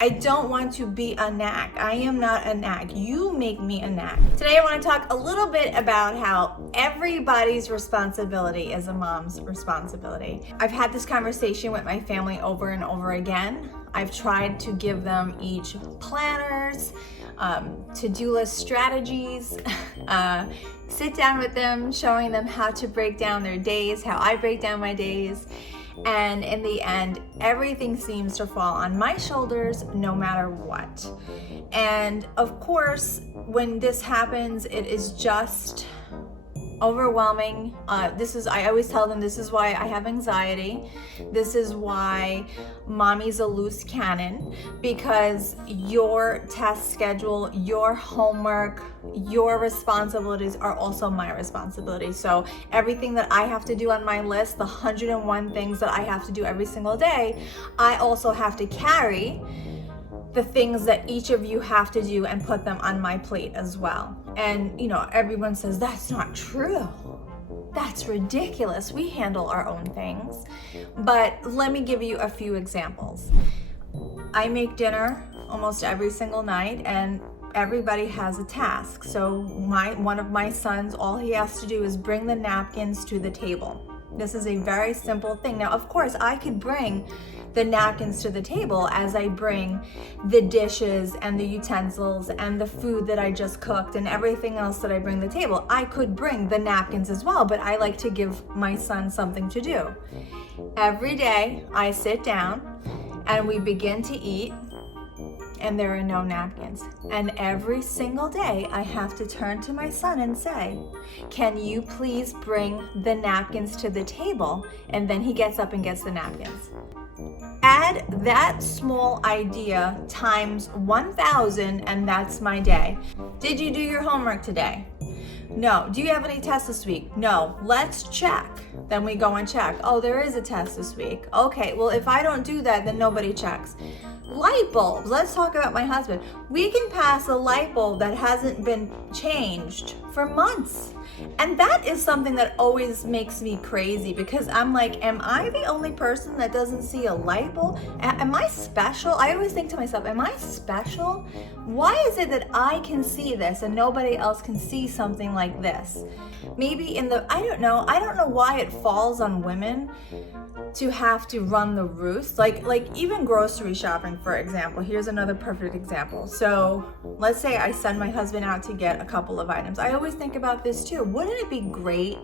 I don't want to be a nag. I am not a nag. You make me a nag. Today I want to talk a little bit about how everybody's responsibility is a mom's responsibility. I've had this conversation with my family over and over again. I've tried to give them each planners, to-do list strategies, sit down with them, showing them how to break down their days, how I break down my days. And in the end, everything seems to fall on my shoulders no matter what. And of course, when this happens, it is just overwhelming. I always tell them, this is why I have anxiety. This is why mommy's a loose cannon, because your test schedule, your homework, your responsibilities are also my responsibility. So everything that I have to do on my list, the 101 things that I have to do every single day, I also have to carry the things that each of you have to do and put them on my plate as well. And everyone says, that's not true. That's ridiculous. We handle our own things. But let me give you a few examples. I make dinner almost every single night, and everybody has a task. So one of my sons, all he has to do is bring the napkins to the table. This is a very simple thing. Now, of course, I could bring the napkins to the table as I bring the dishes and the utensils and the food that I just cooked and everything else that I bring to the table. I could bring the napkins as well, but I like to give my son something to do. Every day I sit down and we begin to eat, and there are no napkins. And every single day I have to turn to my son and say, can you please bring the napkins to the table? And then he gets up and gets the napkins. Add that small idea times 1,000 and that's my day. Did you do your homework today? No. Do you have any tests this week? No. Let's check. Then we go and check. Oh, there is a test this week. Okay, well, if I don't do that, then nobody checks. Light bulbs. Let's talk about my husband. We can pass a light bulb that hasn't been changed for months. And that is something that always makes me crazy, because I'm like, am I the only person that doesn't see a light bulb? Am I special? I always think to myself, am I special? Why is it that I can see this and nobody else can see something like this? Maybe I don't know why it falls on women to have to run the roost. Like even grocery shopping, for example. Here's another perfect example. So let's say I send my husband out to get a couple of items. I always think about this too. Wouldn't it be great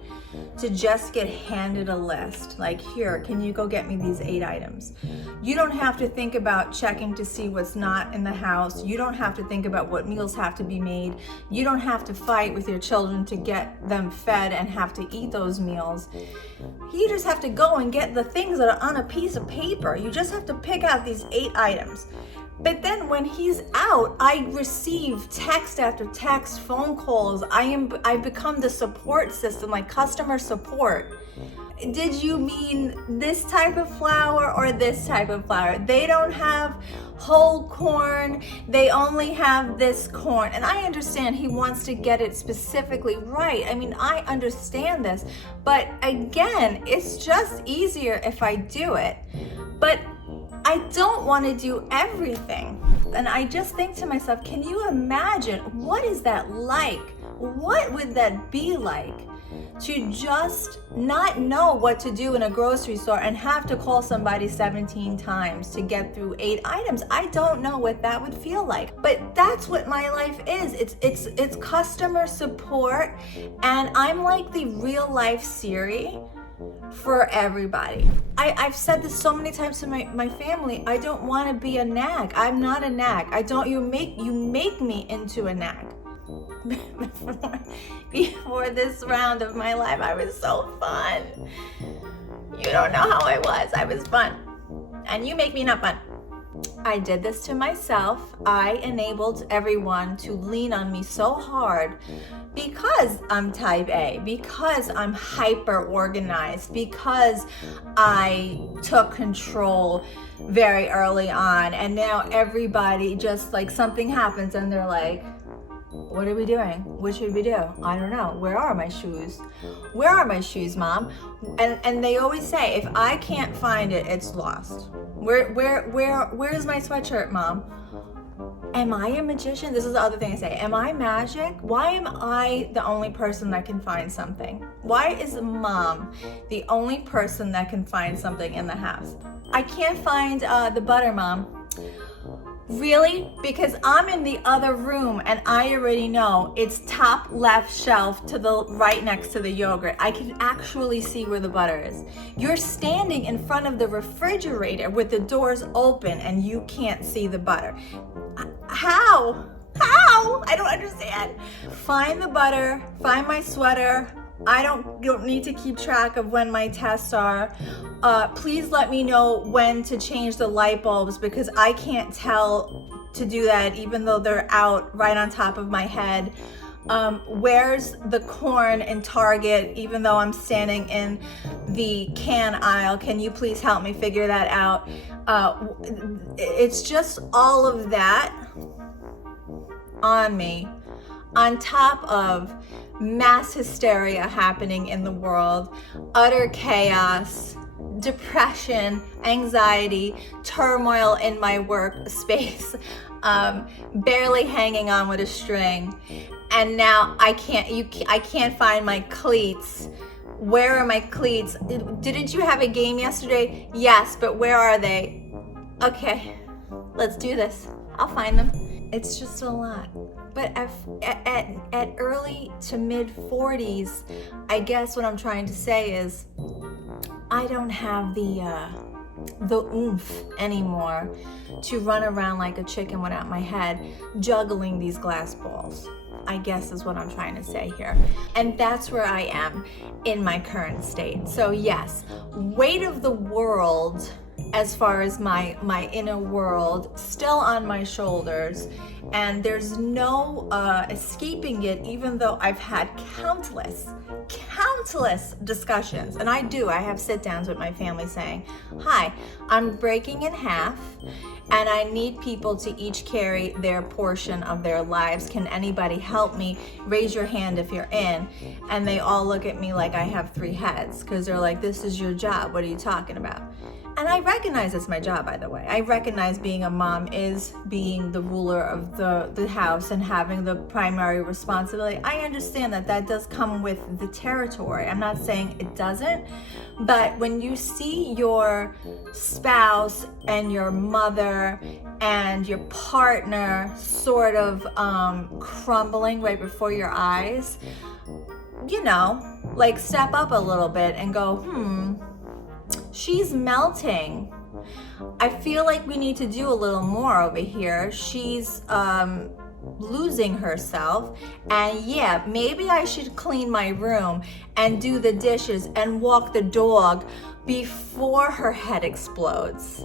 to just get handed a list? Like, here, can you go get me these 8 items? You don't have to think about checking to see what's not in the house. You don't have to think about what meals have to be made. You don't have to fight with your children to get them fed and have to eat those meals. You just have to go and get the things that are on a piece of paper. You just have to pick out these 8 items. But then when he's out, I receive text after text, phone calls. I become the support system, like customer support. Did you mean this type of flour or this type of flour? They don't have whole corn. They only have this corn. And I understand he wants to get it specifically right. I mean, I understand this. But again, it's just easier if I do it. But I don't want to do everything. And I just think to myself, can you imagine, what is that like? What would that be like to just not know what to do in a grocery store and have to call somebody 17 times to get through 8 items? I don't know what that would feel like, but that's what my life is. It's customer support, and I'm like the real life Siri for everybody. I've said this so many times to my family. I don't want to be a nag. I'm not a nag. You make me into a nag. Before this round of my life, I was so fun. You don't know how I was. I was fun. And you make me not fun. I did this to myself. I enabled everyone to lean on me so hard because I'm type A, because I'm hyper organized, because I took control very early on. And now everybody just, like, something happens and they're like, What are we doing? What should we do? I don't know. Where are my shoes? Where are my shoes, Mom? And they always say, if I can't find it, it's lost. Where's my sweatshirt, Mom? Am I a magician? This is the other thing I say. Am I magic? Why am I the only person that can find something? Why is Mom the only person that can find something in the house? I can't find the butter, Mom. Really? Because I'm in the other room and I already know it's top left shelf to the right next to the yogurt. I can actually see where the butter is. You're standing in front of the refrigerator with the doors open and you can't see the butter. How? I don't understand. Find the butter, find my sweater. I don't need to keep track of when my tests are. Please let me know when to change the light bulbs because I can't tell to do that even though they're out right on top of my head. Where's the corn in Target even though I'm standing in the can aisle? Can you please help me figure that out? It's just all of that on me, on top of mass hysteria happening in the world, utter chaos, depression, anxiety, turmoil in my workspace, barely hanging on with a string. And now I can't find my cleats. Where are my cleats? Didn't you have a game yesterday? Yes, but where are they? Okay, let's do this. I'll find them. It's just a lot. But at early to mid 40s, I guess what I'm trying to say is I don't have the oomph anymore to run around like a chicken without my head juggling these glass balls, I guess is what I'm trying to say here. And that's where I am in my current state. So yes, weight of the world as far as my inner world still on my shoulders, and there's no escaping it, even though I've had countless discussions, and I have sit downs with my family saying, hi, I'm breaking in half and I need people to each carry their portion of their lives. Can anybody help me? Raise your hand if you're in. And they all look at me like I have 3 heads because they're like, this is your job, what are you talking about? And I recognize it's my job, by the way. I recognize being a mom is being the ruler of the house and having the primary responsibility. I understand that does come with the territory. I'm not saying it doesn't, but when you see your spouse and your mother and your partner sort of crumbling right before your eyes, you know, like step up a little bit and go, she's melting. I feel like we need to do a little more over here. She's losing herself. And yeah, maybe I should clean my room and do the dishes and walk the dog before her head explodes.